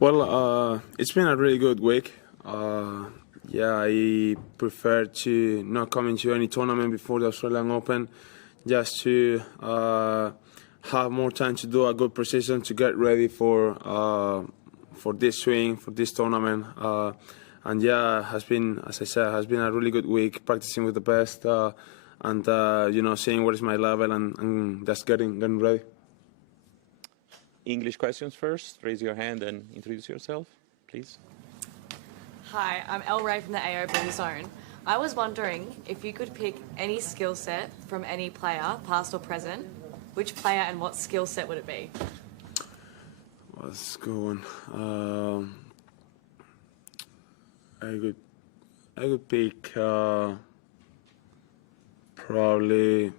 Well, it's been a really good week. Yeah, I prefer to not come into any tournament before the Australian Open, just to have more time to do a good precision to get ready for this swing, for this tournament. And yeah, has been, as I said, has been a really good week practicing with the best, and you know, seeing what is my level and just getting ready. English questions first. Raise your hand and introduce yourself, please. Hi, I'm El Ray from the AO Blue Zone. I was wondering if you could pick any skill set from any player, past or present, which player and what skill set would it be? Let's go on. I could pick probably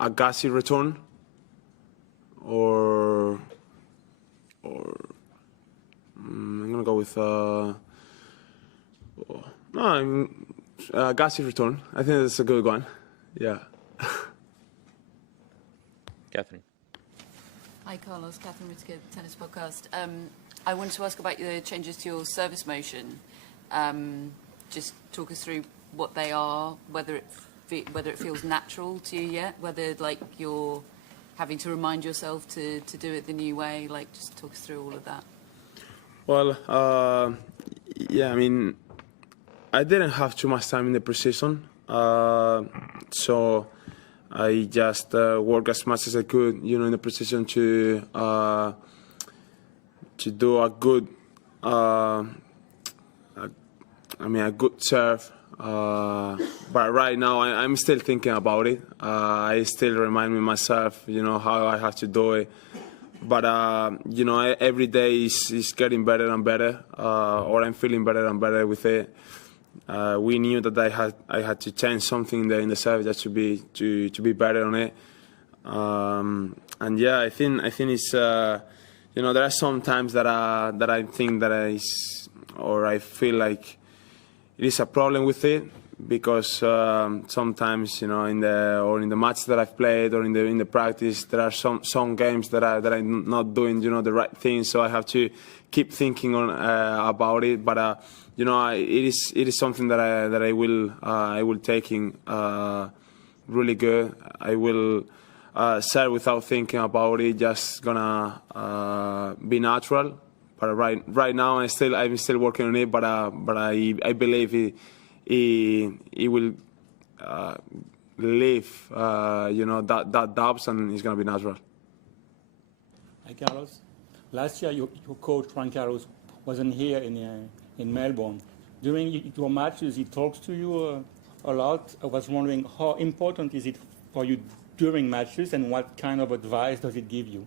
Agassi return or I'm gonna go with Agassi return. I think that's a good one. Yeah. Catherine. Hi, Carlos. Catherine Ritzke, Tennis Podcast. I wanted to ask about the changes to your service motion. Just talk us through what they are, whether it feels natural to you yet, whether like you're having to remind yourself to do it the new way. Like, just talk us through all of that. Well, yeah, I mean, I didn't have too much time in the preseason, so I just worked as much as I could, you know, in the preseason to do a good, a good serve. But right now, I'm still thinking about it. I still remind me myself, you know, how I have to do it. But you know, every day is getting better and better, or I'm feeling better and better with it. We knew that I had to change something there in the serve just to be better on it. And yeah, I think it's you know, there are some times that I think that I feel like it is a problem with it, because sometimes, you know, in the matches that I've played or in the practice, there are some games that I'm not doing, you know, the right thing. So I have to keep thinking about it. But you know, it is something that I will taking really good. I will serve without thinking about it. Just gonna be natural. But right now I'm still working on it. But I believe it will leave you know, that doubts, and it's gonna be natural. Hi, Carlos. Last year, your coach Juan Carlos wasn't here in Melbourne. During your matches, he talks to you a lot. I was wondering, how important is it for you during matches, and what kind of advice does it give you?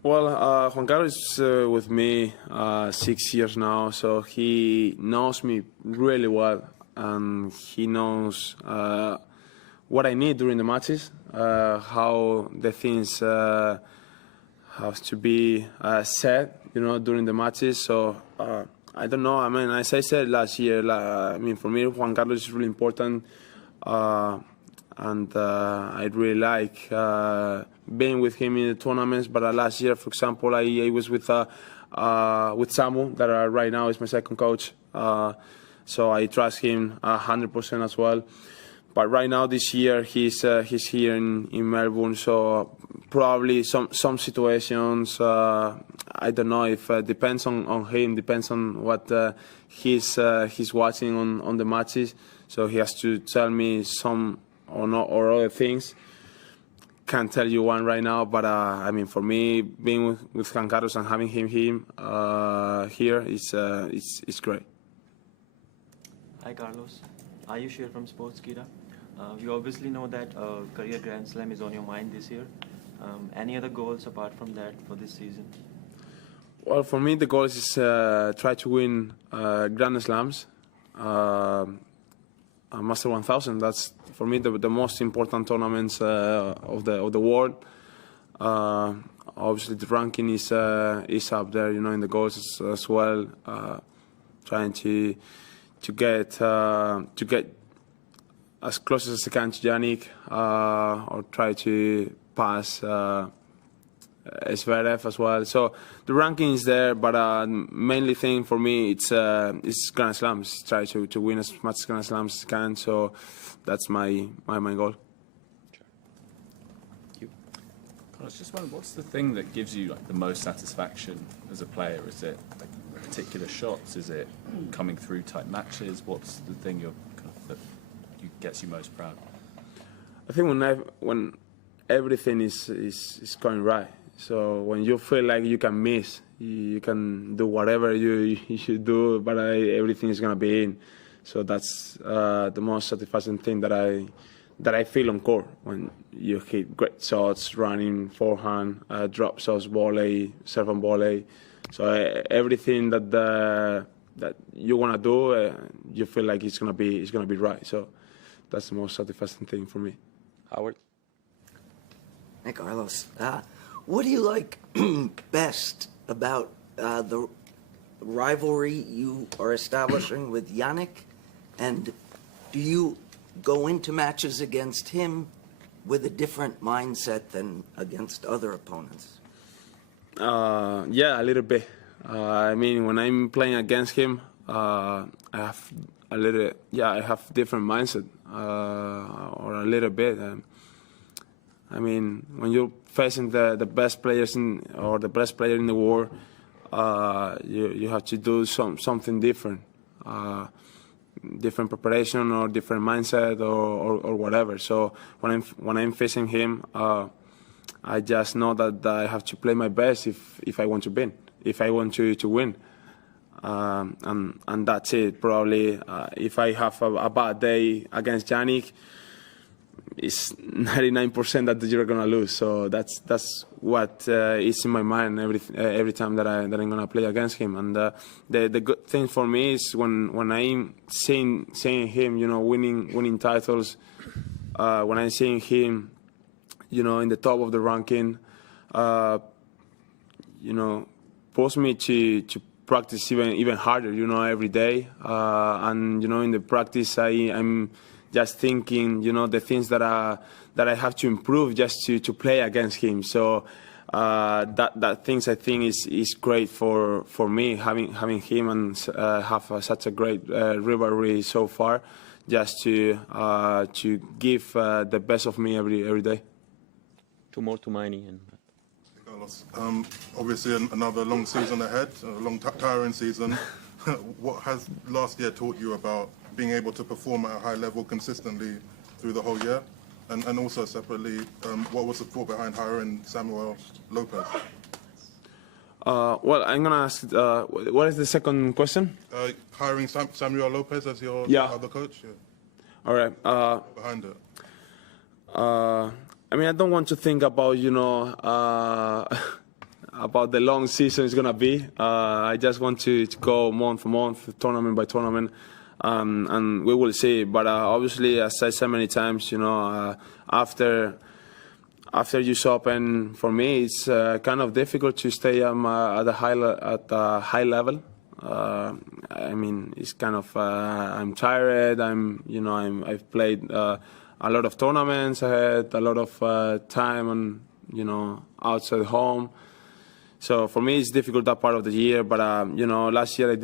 Well, Juan Carlos is with me 6 years now, so he knows me really well, and he knows what I need during the matches, how the things have to be said, you know, during the matches. So I don't know. I mean, as I said last year, I mean, for me, Juan Carlos is really important, and I really like being with him in the tournaments. But last year, for example, I was with Samu, that right now is my second coach. So I trust him 100% as well. But right now, this year, he's here in Melbourne. So probably some situations, I don't know if depends on him, depends on what he's watching on the matches. So he has to tell me some or other things. Can't tell you one right now, but I mean, for me, being with Juan Carlos and having him here is great. Hi Carlos, Ayush here from Sportskeeda. You obviously know that career Grand Slam is on your mind this year. Any other goals apart from that for this season? Well, for me, the goal is try to win Grand Slams, Master 1000. That's for me the most important tournaments of the world. Obviously, the ranking is up there, you know, in the goals as well. Trying to get as close as I can to Jannik, or try to pass Zverev as well. So the ranking is there, but mainly thing for me it's Grand Slams. Try to win as much Grand Slams as I can. So that's my main goal. I was just wondering, what's the thing that gives you like the most satisfaction as a player? Is it like particular shots? Is it coming through tight matches? What's the thing that gets you most proud? I think when everything is going right. So when you feel like you can miss, you can do whatever you should do, but everything is gonna be in. So that's the most satisfying thing that I feel on court, when you hit great shots, running, forehand, drop shots, volley, serve and volley. So everything that you wanna do, you feel like it's gonna be right. So that's the most satisfying thing for me. Howard? Hey, Carlos. What do you like best about the rivalry you are establishing with Jannik? And do you go into matches against him with a different mindset than against other opponents? Yeah, a little bit. I mean, when I'm playing against him, I have I have different mindset, or a little bit. I mean, when you're facing the best players or the best player in the world, you have to do something different. Different preparation or different mindset or whatever. So when I'm facing him, I just know that I have to play my best if I want to win. If I want to win, and that's it. Probably if I have a bad day against Jannik, it's 99% that you're gonna lose. So that's what is in my mind every time that I'm gonna play against him. And the good thing for me is when I'm seeing him, winning titles, when I'm seeing him, in the top of the ranking, push me to practice even harder, every day. And in the practice I'm just thinking, the things that I have to improve just to play against him. So that things I think is great for me, having him and have such a great rivalry so far, just to give the best of me every day. Two more to Miney and Carlos, obviously another long season ahead, a long tiring season. What has last year taught you about being able to perform at a high level consistently through the whole year? And also separately, what was the thought behind hiring Samuel Lopez? Well, I'm going to ask, what is the second question? Hiring Samuel Lopez as your other coach? Yeah. All right. Behind it? I mean, I don't want to think about, about the long season it's going to be. I just want to go month for month, tournament by tournament. And we will see. But obviously, as I said many times, after US Open, for me, it's kind of difficult to stay at a high level. I mean, it's kind of I'm tired. I've played a lot of tournaments. I had a lot of time and outside home. So for me, it's difficult that part of the year. But last year I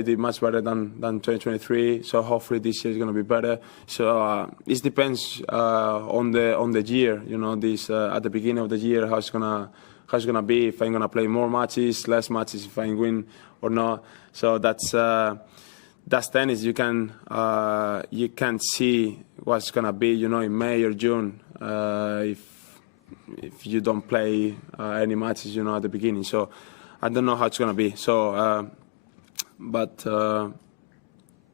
did much better than 2023. So hopefully this year is going to be better. So it depends on the year. This at the beginning of the year how it's gonna be. If I'm gonna play more matches, less matches, if I win or not. So that's tennis. You can't see what's gonna be. In May or June if you don't play any matches, at the beginning. So I don't know how it's going to be. So,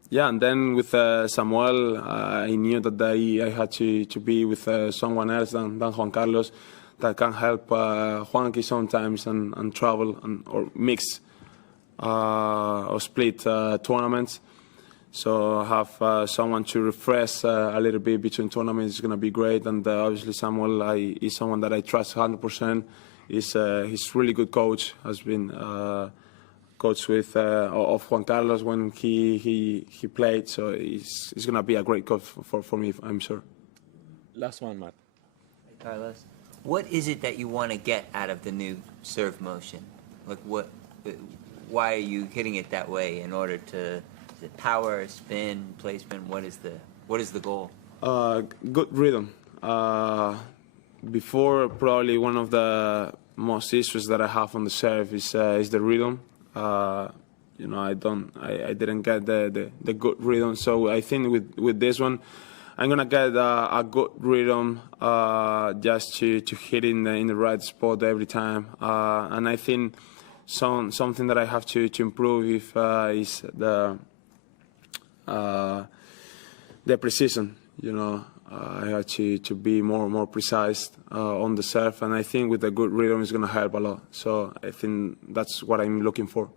yeah, and then with Samuel, I knew that I had to be with someone else than Juan Carlos that can help Juanqui sometimes and travel or mix or split tournaments. So have someone to refresh a little bit between tournaments is going to be great. And obviously Samuel is someone that I trust 100%. He's really good coach. Has been coach with of Juan Carlos when he played. So he's going to be a great coach for me, I'm sure. last one, Matt. Carlos, What is it that you want to get out of the new serve motion? Like why are you hitting it that way? In order to, is it power, spin, placement? What is the goal? Good rhythm. Before, probably one of the most issues that I have on the serve is the rhythm. You know, I didn't get the good rhythm. So I think with this one, I'm gonna get a good rhythm just to hit in the right spot every time. And I think something that I have to improve is the precision. You know, I have to be more precise on the serve, and I think with a good rhythm, it's gonna help a lot. So I think that's what I'm looking for.